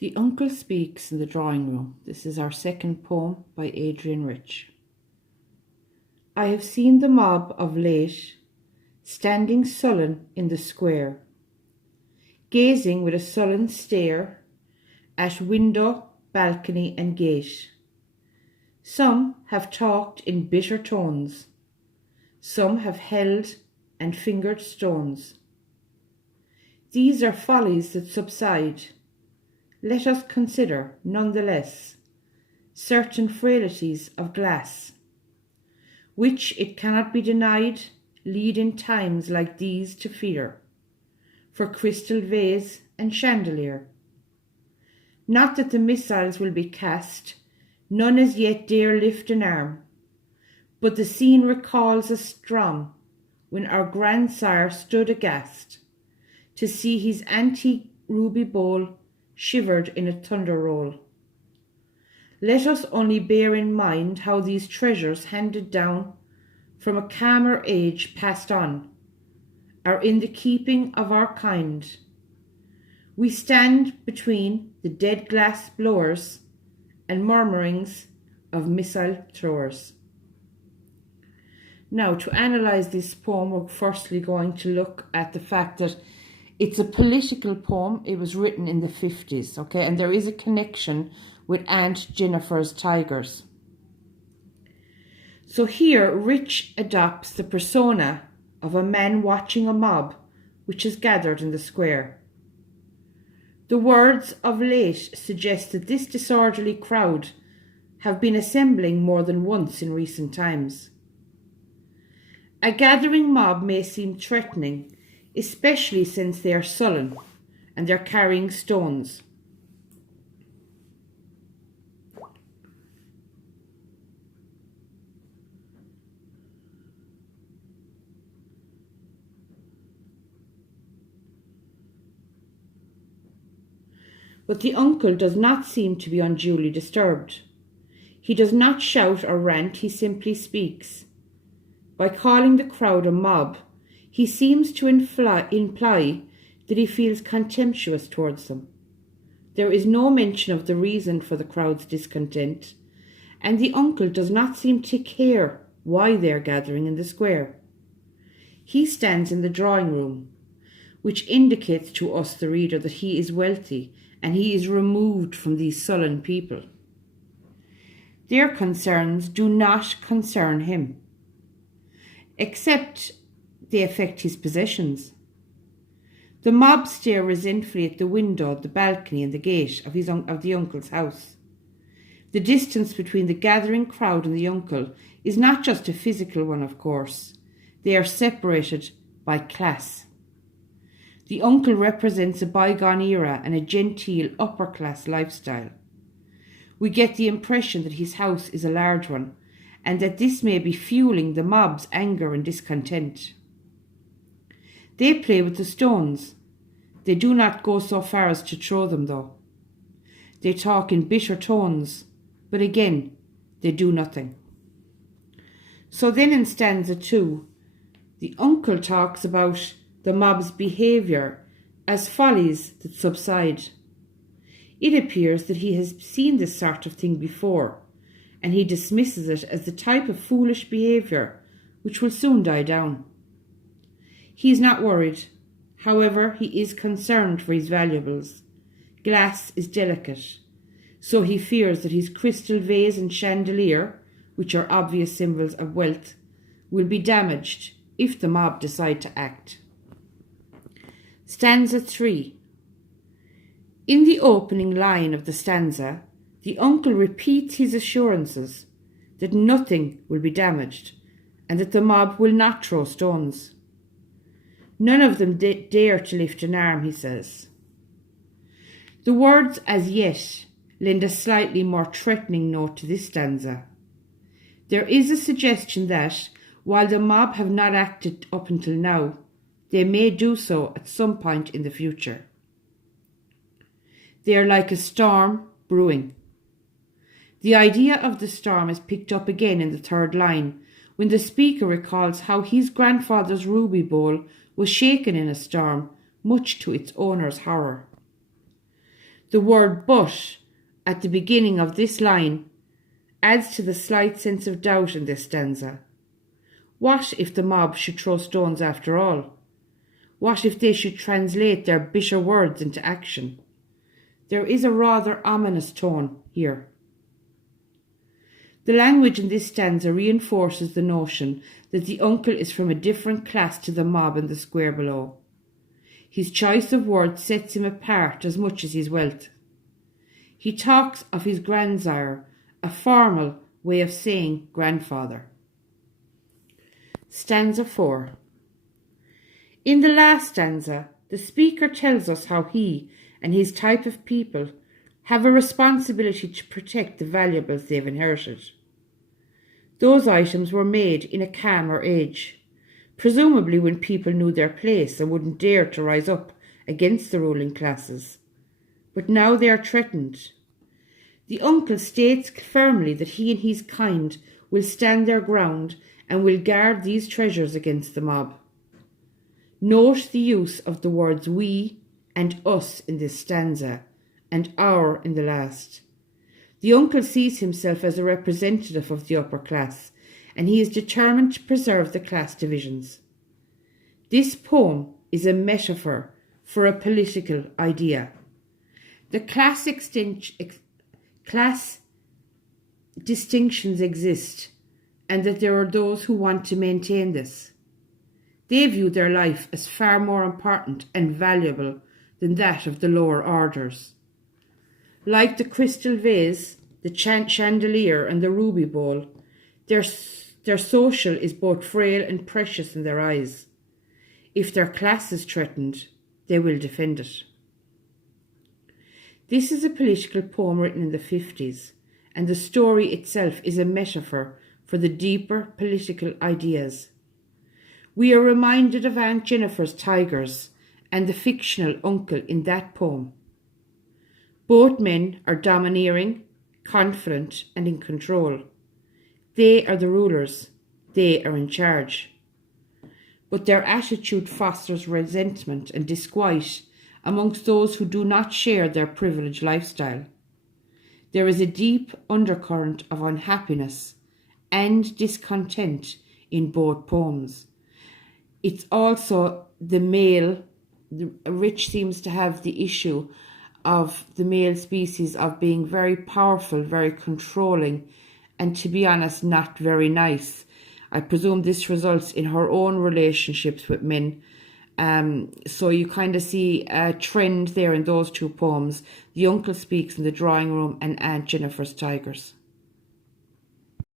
The Uncle Speaks in the Drawing Room. This is our second poem by Adrienne Rich. I have seen the mob of late, standing sullen in the square, gazing with a sullen stare at window, balcony and gate. Some have talked in bitter tones, some have held and fingered stones. These are follies that subside. Let us consider, nonetheless, certain frailties of glass, which, it cannot be denied, lead in times like these to fear, for crystal vase and chandelier. Not that the missiles will be cast, none as yet dare lift an arm, but the scene recalls us strong, when our grandsire stood aghast, to see his antique ruby bowl shivered in a thunder roll. Let us only bear in mind how these treasures handed down from a calmer age passed on are in the keeping of our kind. We stand between the dead glass blowers and murmurings of missile throwers. Now, to analyse this poem, we're firstly going to look at the fact that it's a political poem. It was written in the 50s, okay? And there is a connection with Aunt Jennifer's Tigers. So here, Rich adopts the persona of a man watching a mob which is gathered in the square. The words of late suggest that this disorderly crowd have been assembling more than once in recent times. A gathering mob may seem threatening, especially since they are sullen and they're carrying stones. But the uncle does not seem to be unduly disturbed. He does not shout or rant, he simply speaks. By calling the crowd a mob, he seems to imply that he feels contemptuous towards them. There is no mention of the reason for the crowd's discontent, and the uncle does not seem to care why they are gathering in the square. He stands in the drawing room, which indicates to us, the reader, that he is wealthy and he is removed from these sullen people. Their concerns do not concern him, except they affect his possessions. The mob stare resentfully at the window, the balcony and the gate of the uncle's house. The distance between the gathering crowd and the uncle is not just a physical one, of course. They are separated by class. The uncle represents a bygone era and a genteel upper-class lifestyle. We get the impression that his house is a large one, and that this may be fueling the mob's anger and discontent. They play with the stones. They do not go so far as to throw them, though. They talk in bitter tones, but again, they do nothing. So then in stanza 2, the uncle talks about the mob's behaviour as follies that subside. It appears that he has seen this sort of thing before, and he dismisses it as the type of foolish behaviour which will soon die down. He is not worried. However, he is concerned for his valuables. Glass is delicate, so he fears that his crystal vase and chandelier, which are obvious symbols of wealth, will be damaged if the mob decide to act. Stanza 3. In the opening line of the stanza, the uncle repeats his assurances that nothing will be damaged and that the mob will not throw stones. None of them dare to lift an arm, he says. The words "as yet" lend a slightly more threatening note to this stanza. There is a suggestion that, while the mob have not acted up until now, they may do so at some point in the future. They are like a storm brewing. The idea of the storm is picked up again in the third line, when the speaker recalls how his grandfather's ruby bowl was shaken in a storm, much to its owner's horror. The word but at the beginning of this line adds to the slight sense of doubt in this stanza. What if the mob should throw stones after all? What if they should translate their bitter words into action? There is a rather ominous tone here. The language in this stanza reinforces the notion that the uncle is from a different class to the mob in the square below. His choice of words sets him apart as much as his wealth. He talks of his grandsire, a formal way of saying grandfather. Stanza 4. In the last stanza, the speaker tells us how he and his type of people have a responsibility to protect the valuables they've inherited. Those items were made in a calmer age, presumably when people knew their place and wouldn't dare to rise up against the ruling classes. But now they are threatened. The uncle states firmly that he and his kind will stand their ground and will guard these treasures against the mob. Note the use of the words we and us in this stanza, and our in the last. The uncle sees himself as a representative of the upper class, and he is determined to preserve the class divisions. This poem is a metaphor for a political idea. The class distinctions exist, and that there are those who want to maintain this. They view their life as far more important and valuable than that of the lower orders. Like the crystal vase, the chandelier and the ruby bowl, their social is both frail and precious in their eyes. If their class is threatened, they will defend it. This is a political poem written in the 50s, and the story itself is a metaphor for the deeper political ideas. We are reminded of Aunt Jennifer's tigers and the fictional uncle in that poem. Both men are domineering, confident, and in control. They are the rulers. They are in charge. But their attitude fosters resentment and disquiet amongst those who do not share their privileged lifestyle. There is a deep undercurrent of unhappiness and discontent in both poems. It's also the male. Rich seems to have the issue of the male species of being very powerful, very controlling, and to be honest, not very nice. I presume this results in her own relationships with men. So you kind of see a trend there in those two poems. The uncle speaks in the drawing room and Aunt Jennifer's tigers.